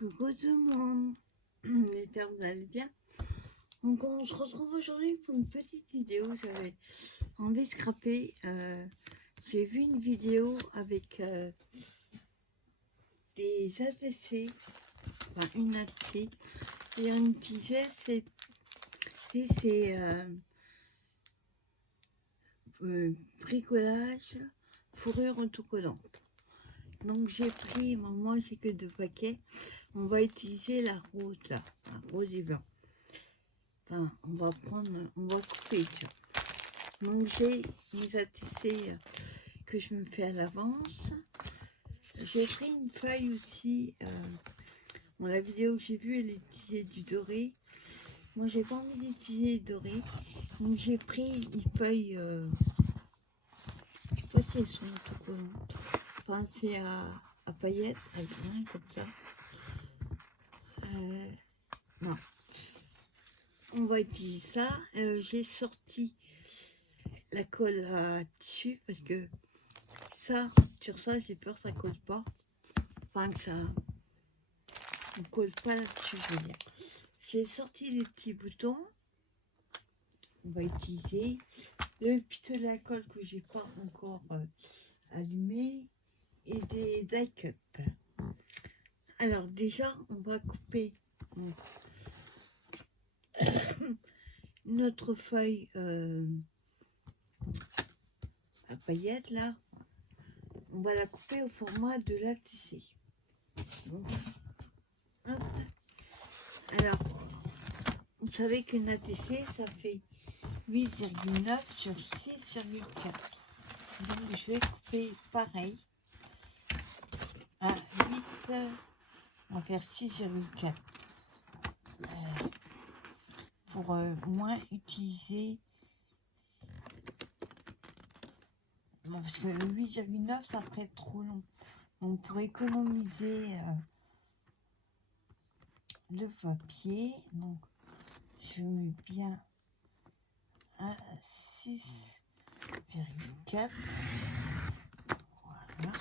Coucou tout le monde, j'espère que vous allez bien. Donc on se retrouve aujourd'hui pour une petite vidéo. J'avais envie de scraper. J'ai vu une vidéo avec des ATC, enfin une ATC, et une disait c'est bricolage fourrure autocollante. Donc j'ai pris, moi j'ai que 2 paquets. On va utiliser la rose là, la rose et blanc. Enfin, on va couper. Donc j'ai mes ATC que je me fais à l'avance. J'ai pris une feuille aussi. Bon, la vidéo que j'ai vue, elle utilisait du doré. Moi, j'ai pas envie d'utiliser le doré. Donc j'ai pris une feuille. Je sais pas si elles sont autocollantes. Enfin, c'est à paillettes, à grains comme ça. Non. On va utiliser ça. J'ai sorti la colle à tissu parce que ça, sur ça, j'ai peur que ça colle pas. Enfin, que ça ne colle pas là-dessus, je veux dire. J'ai sorti les petits boutons. On va utiliser le pistolet à colle que j'ai pas encore allumé et des die cut. Alors déjà, on va couper notre feuille à paillettes là. On va la couper au format de l'ATC. Donc, hop. Alors, vous savez qu'une ATC, ça fait 8,9 sur 6,4. Donc, je vais couper pareil à 8, on va faire 6,4 pour moins utiliser. Non, parce que le 8,9 ça ferait trop long. Donc pour économiser le papier, donc je mets bien à 6,4. Voilà.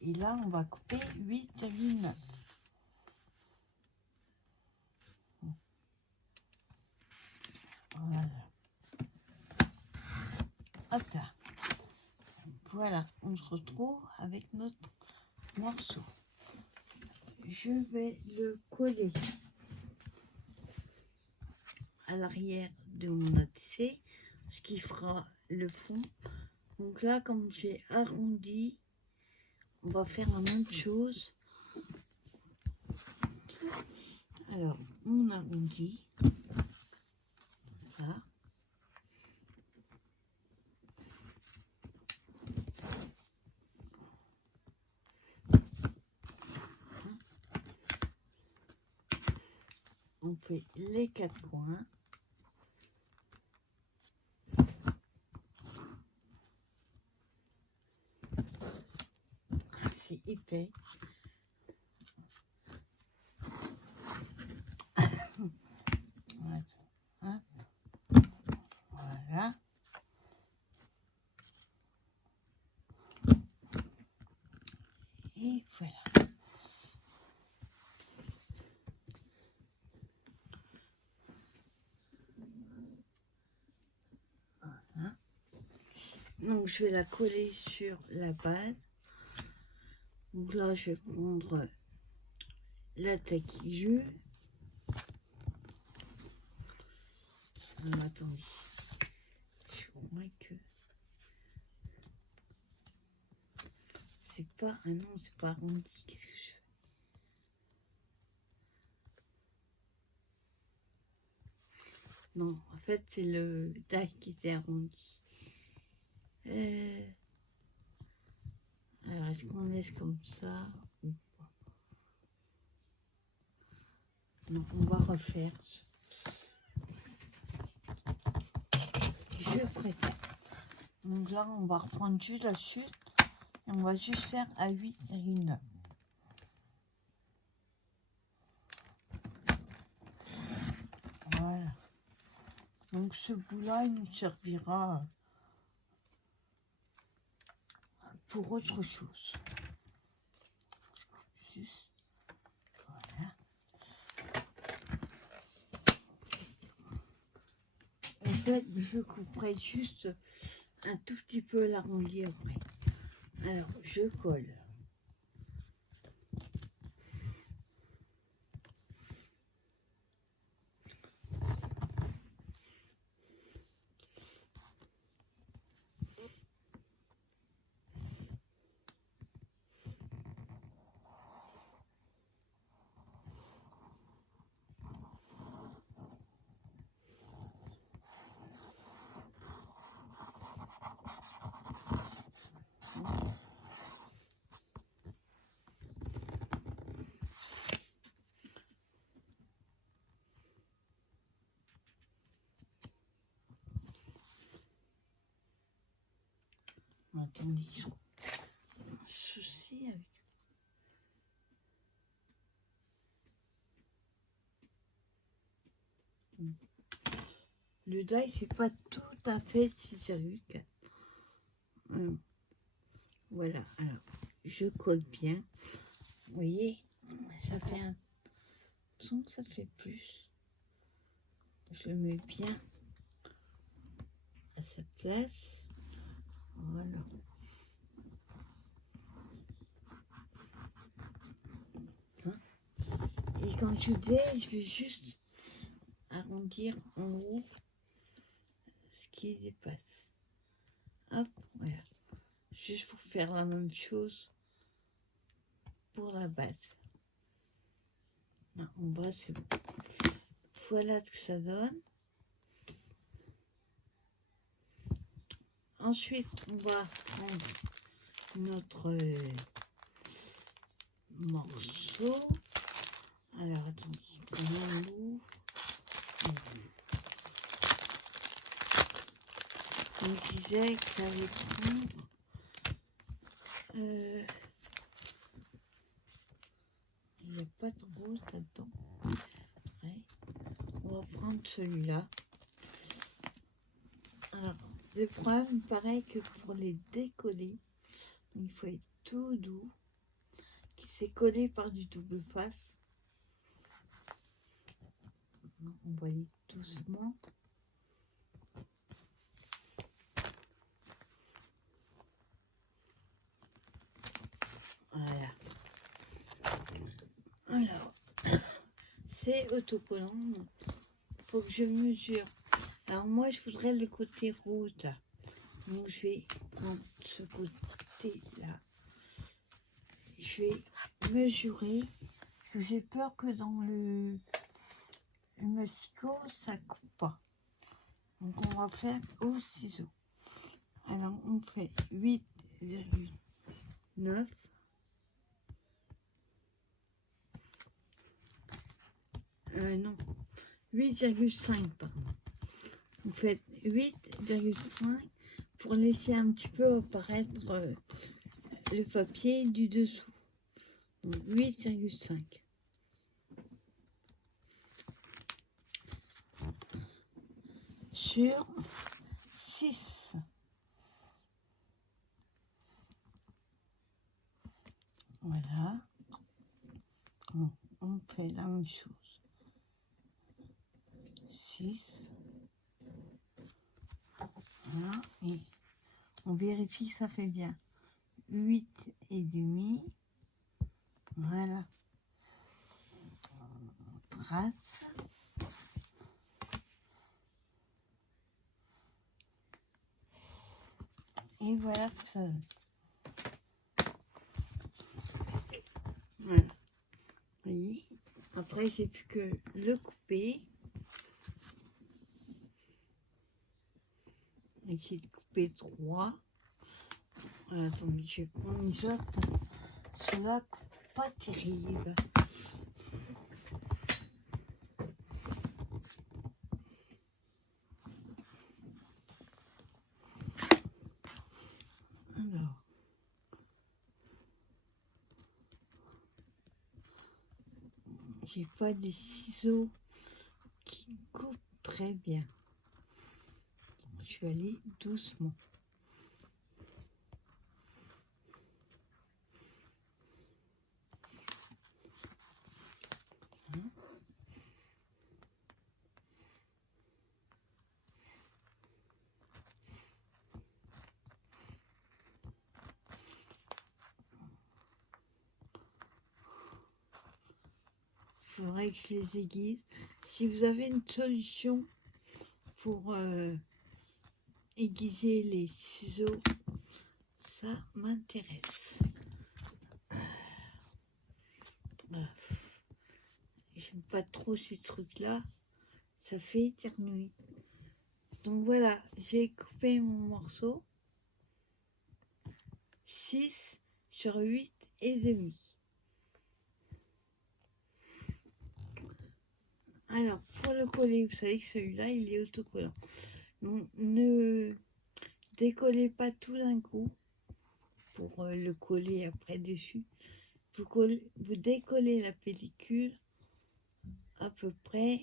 Et là on va couper 8,9. Voilà. Hop là. Voilà, on se retrouve avec notre morceau. Je vais le coller à l'arrière de mon ATC, ce qui fera le fond. Donc là, comme j'ai arrondi, on va faire la même chose. Alors, on arrondit. Voilà. On fait les 4 coins. C'est épais. Voilà. Et voilà. Voilà. Donc je vais la coller sur la base. Donc là je vais prendre la taquille. Alors attendez. Je crois que c'est pas. Ah non, c'est pas arrondi. Qu'est-ce que je fais? Non, en fait, c'est le die qui était arrondi. Alors, est-ce qu'on laisse comme ça ou pas? Non, on va refaire. Je ferai ça. Donc là, on va reprendre juste la chute et on va juste faire à 8,9. Voilà. Donc ce bout-là, il nous servira pour autre chose. Je coupe juste fait, je couperai juste un tout petit peu l'arrondi après. Alors, je colle. Attendez, ils ont un souci avec. Le die, c'est pas tout à fait 6,4. Voilà, alors, je colle bien. Vous voyez, ça fait un son, ça fait plus. Je le mets bien à sa place. Voilà. Hein, et comme je disais, je vais juste arrondir en haut ce qui dépasse. Hop, voilà. Juste pour faire la même chose pour la base. Non, en bas, c'est bon. Voilà ce que ça donne. Ensuite, on va prendre notre morceau. Alors, attendez, comment on l'ouvre? On disait que ça allait prendre il n'y a pas de rose là-dedans. Ouais. On va prendre celui-là. Alors, le problème, pareil que pour les décoller, il faut être tout doux, qui s'est collé par du double face. On va aller doucement. Voilà. Alors, c'est autocollant. Il faut que je mesure. Alors moi, je voudrais le côté rose là. Donc je vais prendre ce côté-là. Je vais mesurer. J'ai peur que dans le massicot, ça coupe pas. Donc on va faire au ciseau. Alors on fait 8,9. Non, 8,5 pardon. Vous faites 8,5 pour laisser un petit peu apparaître le papier du dessous. Donc 8,5. Sur 6. Voilà. On fait la même chose. 6. Voilà. Et on vérifie que ça fait bien. 8,5. Voilà. On trace. Et voilà ce que ça donne. Voilà. Vous voyez. Après, j'ai plus que le couper. Essayer de couper 3. Voilà, attendez, je vais prendre une autre. Cela pas terrible. Alors, j'ai pas des ciseaux qui coupent très bien. Je vais aller doucement. faudrait que je les aiguise. Si vous avez une solution pour aiguiser les ciseaux, ça m'intéresse. J'aime pas trop ces trucs-là, ça fait éternuer. Donc voilà, j'ai coupé mon morceau 6 sur 8 et demi. Alors, pour le coller, vous savez que celui-là, il est autocollant. Donc, ne décollez pas tout d'un coup pour le coller après dessus. Vous décollez la pellicule à peu près,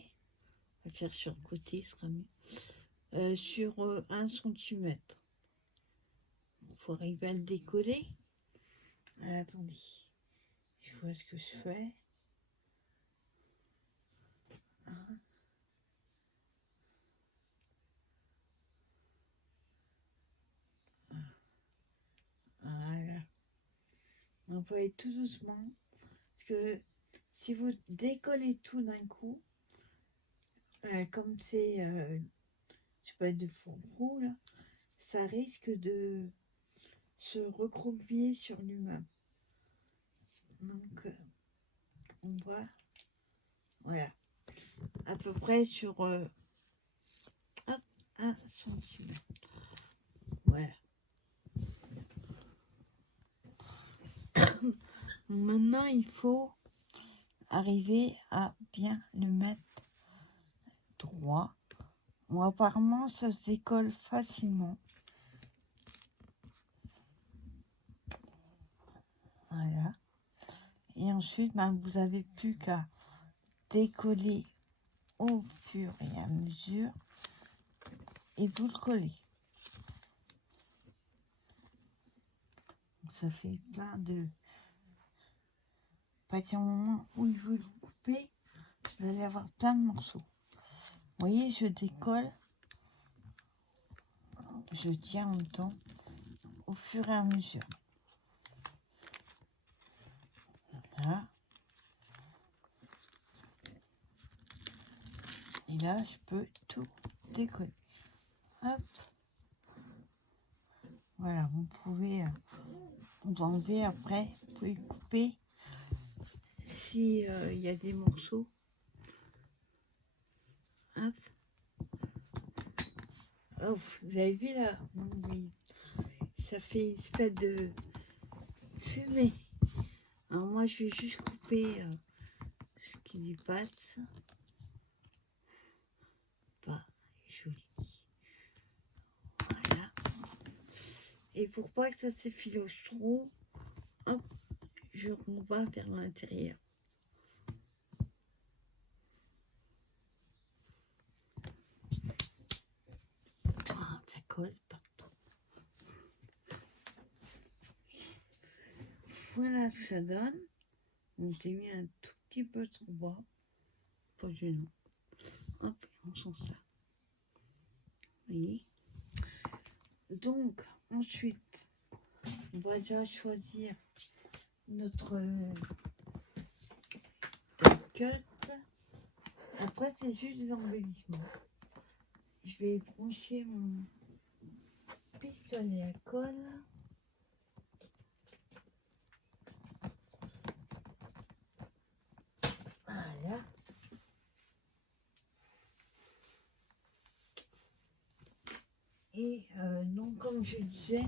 on va faire sur le côté, ce sera mieux, sur 1 cm. Il faut arriver à le décoller. Attendez, je vois ce que je fais. Voilà. On peut aller tout doucement, parce que si vous décollez tout d'un coup, comme c'est, je sais pas, de fourre-tout, là, ça risque de se recroqueviller sur lui-même. Donc, on voit, voilà, à peu près sur hop, 1 cm. Voilà. Maintenant, il faut arriver à bien le mettre droit. Bon, apparemment, ça se décolle facilement. Voilà. Et ensuite, vous n'avez plus qu'à décoller au fur et à mesure et vous le collez. Ça fait plein de... À partir du moment où vous le coupez, vous allez avoir plein de morceaux. Vous voyez, je décolle, je tiens en même temps au fur et à mesure. Voilà. Et là, je peux tout décoller. Hop. Voilà, vous pouvez vous enlever après, vous pouvez couper si y a des morceaux. Hop. Oh, vous avez vu là, ça fait une espèce de fumée. Alors moi, je vais juste couper ce qui lui passe. Pas joli. Voilà. Et pour pas que ça s'effiloche trop, hop, je remets vers l'intérieur. Ah, ça colle partout. Voilà ce que ça donne. Donc, je l'ai mis un tout petit peu sur le bas. Pas gênant. Hop, on sent ça. Vous voyez. Donc, ensuite, on va déjà choisir notre cut. Après, c'est juste l'embellissement. Je vais brancher mon pistolet à colle. Voilà. Et donc, comme je disais,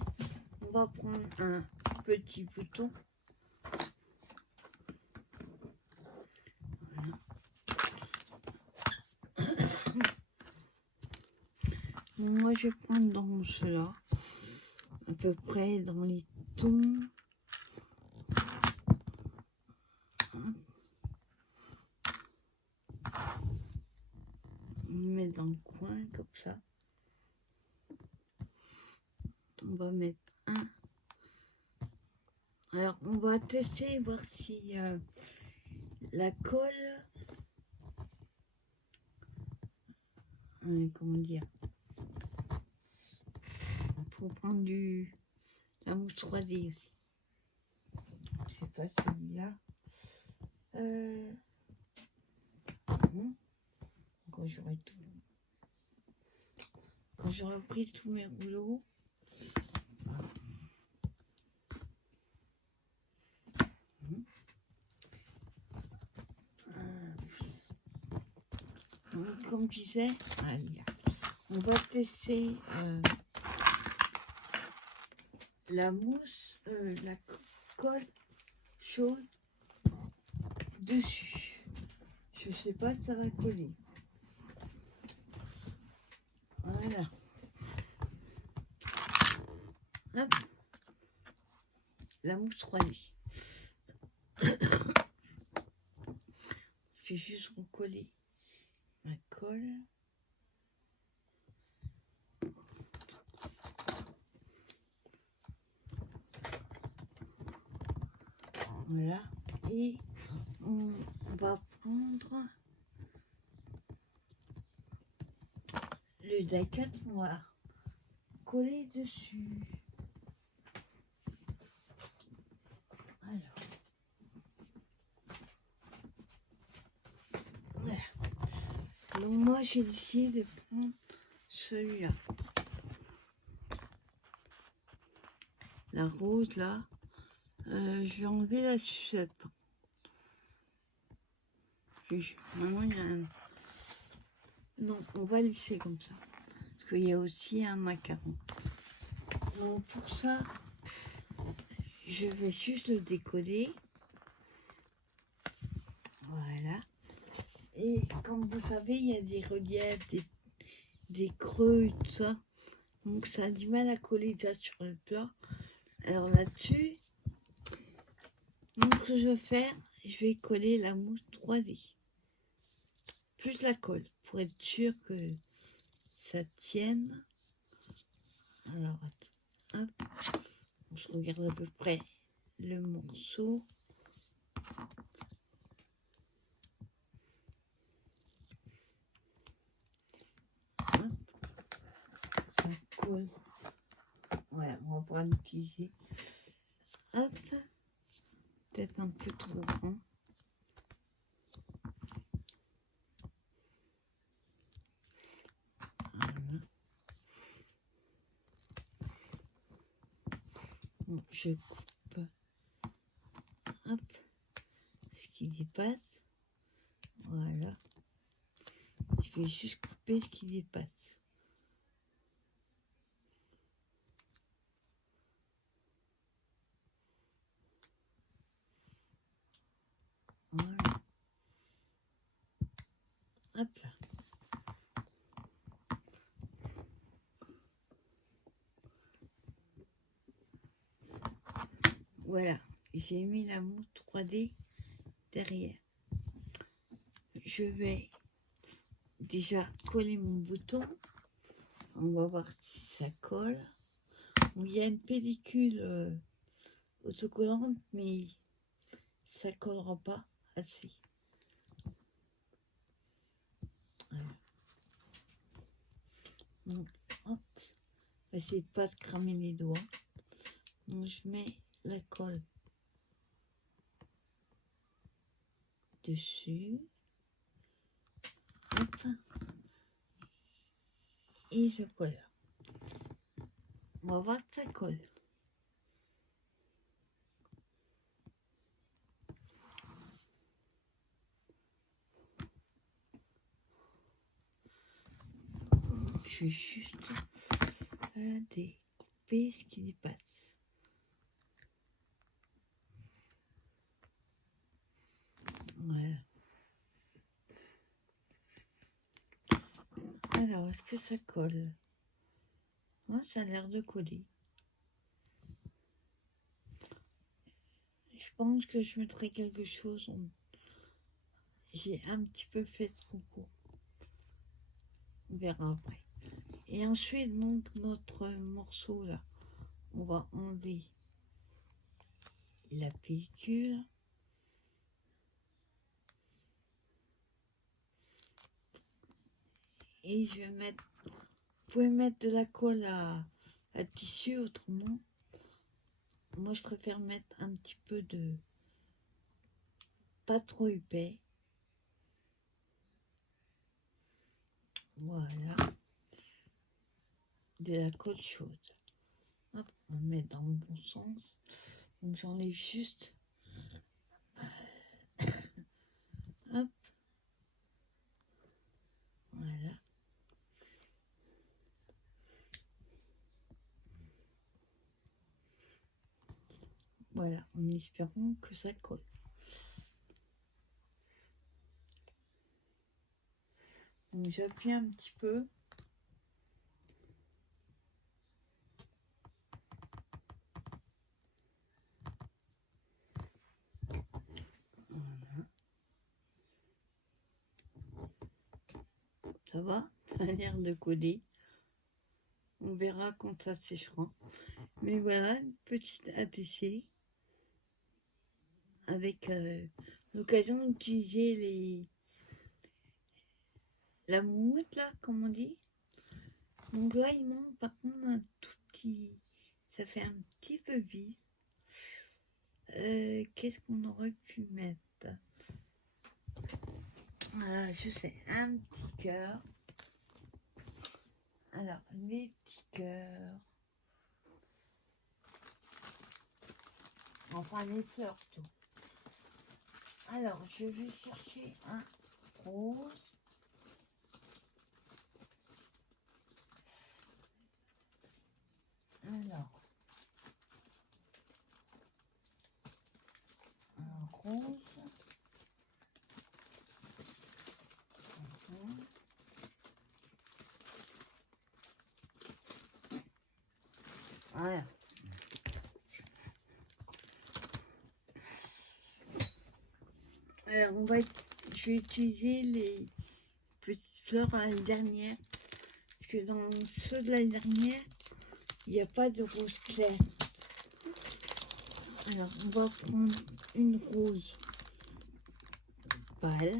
on va prendre un petit bouton. Voilà. Moi, je vais prendre dans cela, à peu près dans les tons. On met dans le coin comme ça. On va mettre un. Alors, on va tester, voir si la colle, comment dire, pour prendre la mousse 3D aussi. C'est pas celui-là. macarons, quand j'aurai pris tous mes rouleaux. Donc, comme je disais, on va tester la mousse, la colle chaude dessus. Je sais pas si ça va coller. Voilà. Hop. La mousse 3D. Je vais juste recoller ma colle. Voilà. Et on va prendre le die-cut, on va coller dessus. Alors. Voilà. Donc moi j'ai décidé de prendre celui-là. La rose là. Je vais enlever la sucette. Maintenant il y a un... Non, on va laisser comme ça. Parce qu'il y a aussi un macaron. Donc pour ça, je vais juste le décoller. Voilà. Et comme vous savez, il y a des reliefs, des creux et tout ça. Donc ça a du mal à coller déjà sur le plat. Alors là-dessus, donc ce que je vais faire, je vais coller la mousse 3D. Plus la colle, pour être sûr que ça tienne. Alors, hop, on se regarde à peu près le morceau. Hop, ça colle. Voilà, on va pouvoir l'utiliser. Hop, peut-être un peu trop grand. Voilà. Bon, je coupe. Hop, ce qui dépasse. Voilà. Je vais juste couper ce qui dépasse. Voilà. Hop là. Voilà, j'ai mis la mousse 3D derrière. Je vais déjà coller mon bouton. On va voir si ça colle. Il y a une pellicule autocollante, mais ça collera pas assez. Voilà. Donc, hop, on va essayer de pas se cramer les doigts. Donc, je mets la colle dessus. Hop. Et je colle. On va voir si ça colle. Je vais juste découper ce qui dépasse. Voilà. Alors, est-ce que ça colle? Moi, ça a l'air de coller. Je pense que je mettrai quelque chose. J'ai un petit peu fait trop court. On verra après. Et ensuite, donc, notre morceau là, on va enlever la pellicule. Et je vais mettre, vous pouvez mettre de la colle à tissu autrement. Moi, je préfère mettre un petit peu de, pas trop épais. Voilà. De la colle chaude. Hop, on met dans le bon sens. Donc j'enlève juste. Hop. Voilà. Voilà, en espérant que ça colle. Donc j'appuie un petit peu. Voilà. Ça va, ça a l'air de coller. On verra quand ça séchera. Mais voilà, une petite ATC avec l'occasion d'utiliser la moumoute là, comme on dit. Donc là, il manque par contre un tout petit. Ça fait un petit peu vide. Qu'est-ce qu'on aurait pu mettre? Je sais, un petit cœur. Alors, les petits cœurs. Enfin, les fleurs, tout. Alors, je vais chercher un rose. Alors, un rose. Voilà. Alors, je vais utiliser les petites fleurs à l'année dernière. Parce que dans ceux de l'année dernière, il n'y a pas de rose clair. Alors, on va prendre une rose pâle.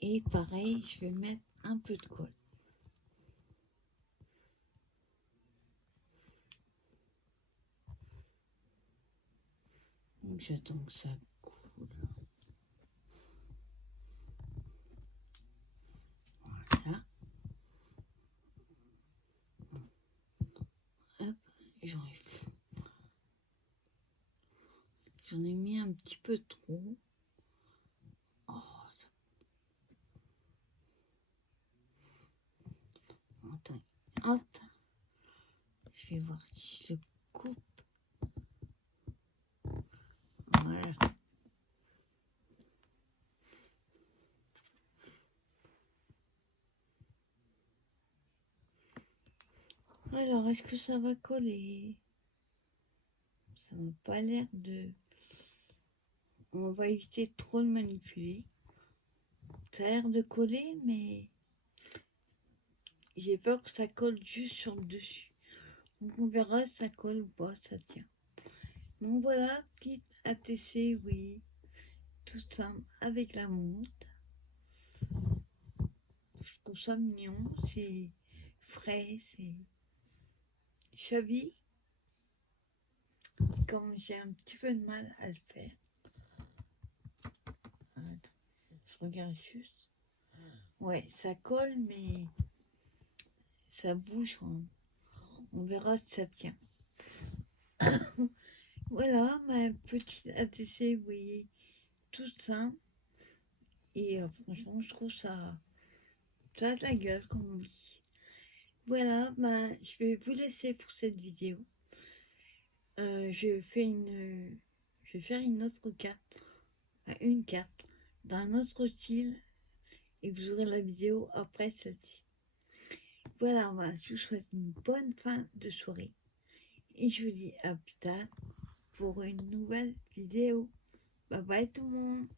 Et pareil, je vais mettre un peu de colle. Donc j'attends que ça coule. Voilà. Hop, j'en ai mis un petit peu trop. Oh, attends, hop. Je vais voir si je coupe. Voilà. Alors, est-ce que ça va coller? Ça n'a pas l'air de... On va éviter trop de manipuler. Ça a l'air de coller, mais j'ai peur que ça colle juste sur le dessus. Donc on verra si ça colle ou pas, ça tient. Donc voilà, petite ATC, oui, tout simple, avec la montre. Je trouve ça mignon, c'est frais, c'est chubby. Comme j'ai un petit peu de mal à le faire. Attends, je regarde juste. Ouais, ça colle, mais ça bouge. On verra si ça tient. Voilà, ma petite ATC, vous voyez, tout simple. Et franchement, je trouve ça a de la gueule, comme on dit. Voilà, je vais vous laisser pour cette vidéo. Je vais faire une autre carte, une carte, dans un autre style, et vous aurez la vidéo après celle-ci. Voilà, je vous souhaite une bonne fin de soirée, et je vous dis à plus tard pour une nouvelle vidéo. Bye bye tout le monde.